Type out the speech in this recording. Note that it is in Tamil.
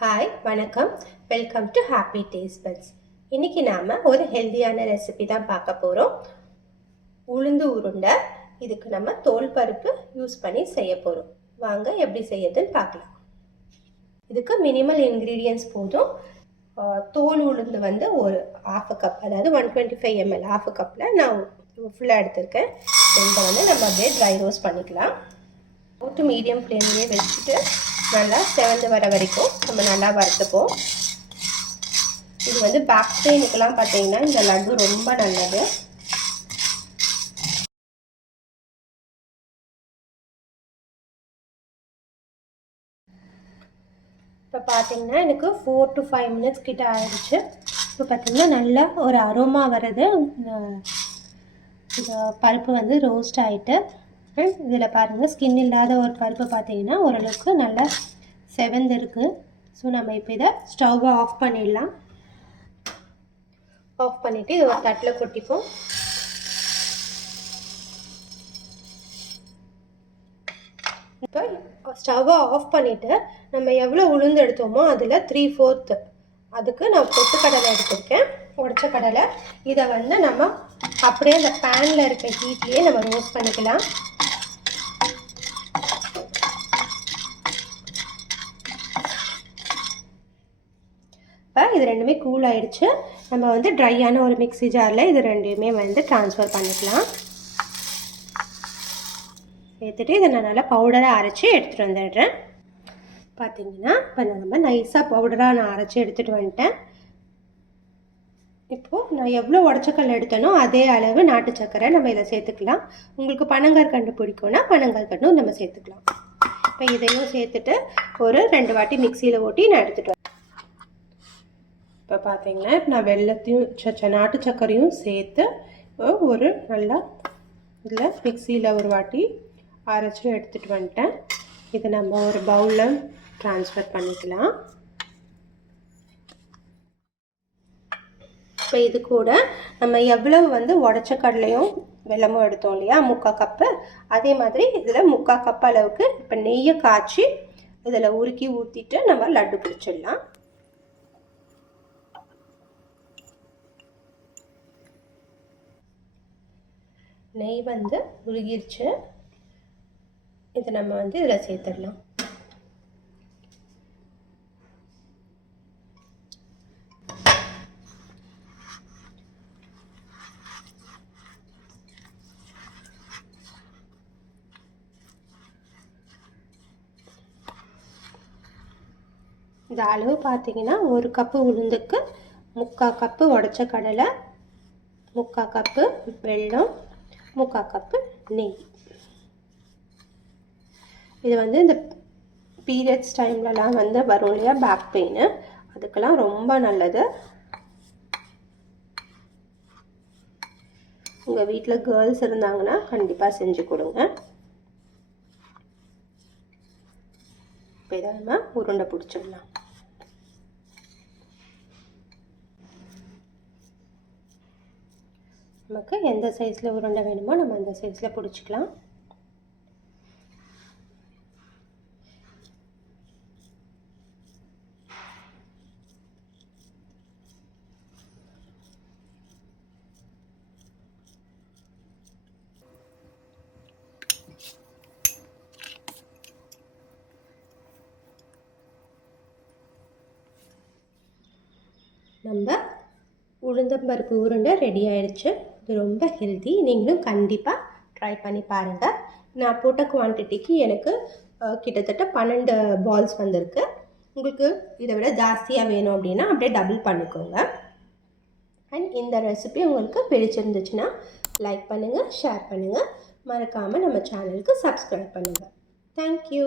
ஹாய் வணக்கம், welcome to happy taste buds. இன்றைக்கி நாம் ஒரு ஹெல்த்தியான ரெசிபி தான் பார்க்க போகிறோம். உளுந்து உருண்டை. இதுக்கு நம்ம தோல் பருப்பு யூஸ் பண்ணி செய்ய போகிறோம். வாங்க எப்படி செய்யறதுன்னு பார்க்கலாம். இதுக்கு மினிமல் இன்க்ரீடியன்ஸ் போதும். தோல் உளுந்து வந்து ஒரு ½ கப், அதாவது 125 ml ½ கப்பில் நான் ஃபுல்லாக எடுத்திருக்கேன். இதை வந்து நம்ம அப்படியே ட்ரை ரோஸ்ட் பண்ணிக்கலாம். போட்டு மீடியம் ஃப்ளேம்லேயே வச்சுட்டு நல்லா செவந்து வர வரைக்கும் நம்ம நல்லா வறுத்துப்போம். இது வந்து பேக் பெயினுக்கெல்லாம் பார்த்தீங்கன்னா இந்த லட்டு ரொம்ப நல்லது. இப்போ பார்த்தீங்கன்னா எனக்கு 4 to 5 minutes கிட்ட ஆயிடுச்சு. இப்போ பார்த்தீங்கன்னா நல்லா ஒரு அரோமா வருது. இந்த பருப்பு வந்து ரோஸ்ட் ஆகிட்டு இதில் பாருங்கள், ஸ்கின் இல்லாத ஒரு பருப்பு பார்த்தீங்கன்னா ஓரளவுக்கு நல்லா செவந்து இருக்குது. ஸோ நம்ம இப்போ இதை ஸ்டவ்வை ஆஃப் பண்ணிடலாம். ஆஃப் பண்ணிவிட்டு இதை ஒரு தட்டில் கொட்டிப்போம். இப்போ ஸ்டவ்வை ஆஃப் பண்ணிவிட்டு நம்ம எவ்வளோ உளுந்து எடுத்தோமோ அதில் 3/4 அதுக்கு நான் பொட்டுக்கடலை எடுத்திருக்கேன், உடச்ச கடலை. இதை வந்து நம்ம அப்படியே அந்த பேனில் இருக்க ஹீட்லேயே நம்ம ரோஸ்ட் பண்ணிக்கலாம். இது ரெண்டுமே கூல் ஆகிடுச்சு. நம்ம வந்து ட்ரையான ஒரு மிக்ஸி ஜாரில் இது ரெண்டையுமே வந்து ட்ரான்ஸ்ஃபர் பண்ணிக்கலாம். எடுத்துகிட்டு இதை நான் நல்லா பவுடராக அரைச்சி எடுத்துகிட்டு வந்துடுறேன். பார்த்தீங்கன்னா இப்போ நம்ம நைஸாக பவுடராக நான் அரைச்சி எடுத்துகிட்டு வந்துட்டேன். இப்போது நான் எவ்வளோ உடச்சக்கல் எடுத்தனோ அதே அளவு நாட்டு சர்க்கரை நம்ம இதில் சேர்த்துக்கலாம். உங்களுக்கு பனங்கற்கண்டு பிடிக்கும்னா பனங்கற்கண்டும் நம்ம சேர்த்துக்கலாம். இப்போ இதையும் சேர்த்துட்டு ஒரு 2 வாட்டி மிக்சியில் ஓட்டி நான் எடுத்துகிட்டு வரேன். இப்போ பார்த்தீங்கன்னா நான் வெல்லத்தையும் நாட்டு சர்க்கரையும் சேர்த்து ஒரு நல்லா இதில் மிக்சியில் ஒரு வாட்டி அரைச்சி எடுத்துகிட்டு வந்துட்டேன். இதை நம்ம ஒரு பவுலில் ட்ரான்ஸ்ஃபர் பண்ணிக்கலாம். இப்போ இது கூட நம்ம எவ்வளவு வந்து உடச்ச கடலையும் வெல்லமும் எடுத்தோம் இல்லையா, 3/4 கப்பு, அதே மாதிரி இதில் 3/4 கப் அளவுக்கு இப்போ நெய்யை காய்ச்சி இதில் உருக்கி ஊற்றிட்டு நம்ம லட்டு பிடிச்சிடலாம். நெய் வந்து உருகிருச்சு. இதை நம்ம வந்து இதில் சேர்த்துடலாம். இந்த அளவு பார்த்தீங்கன்னா 1 கப்பு உளுந்துக்கு 3/4 கப்பு உடச்ச கடலை, 3/4 கப்பு வெல்லம், 3/4 கப்பு நெய். இது வந்து இந்த பீரியட்ஸ் டைம்லலாம் வந்து வரும் இல்லையா பேக் பெயின், அதுக்கெல்லாம் ரொம்ப நல்லது. உங்கள் வீட்டில் கேர்ள்ஸ் இருந்தாங்கன்னா கண்டிப்பாக செஞ்சு கொடுங்க. இப்போ இதை நம்ம உருண்டை பிடிச்சிடலாம். நமக்கு எந்த சைஸில் உருண்டை வேணுமோ நம்ம அந்த சைஸில் பிடிச்சிக்கலாம். நம்ம உளுந்தம்பருப்பு உருண்டை ரெடி ஆயிடுச்சு. இது ரொம்ப ஹெல்த்தி. நீங்களும் கண்டிப்பாக ட்ரை பண்ணி பாருங்கள். நான் போட்ட குவான்டிட்டிக்கு எனக்கு கிட்டத்தட்ட 12 பால்ஸ் வந்திருக்கு. உங்களுக்கு இதை விட ஜாஸ்தியாக வேணும் அப்படின்னா அப்படியே டபுள் பண்ணிக்கோங்க. அண்ட் இந்த ரெசிபி உங்களுக்கு பிடிச்சிருந்துச்சுன்னா லைக் பண்ணுங்கள், ஷேர் பண்ணுங்கள், மறக்காமல் நம்ம சேனலுக்கு சப்ஸ்கிரைப் பண்ணுங்கள். தேங்க்யூ.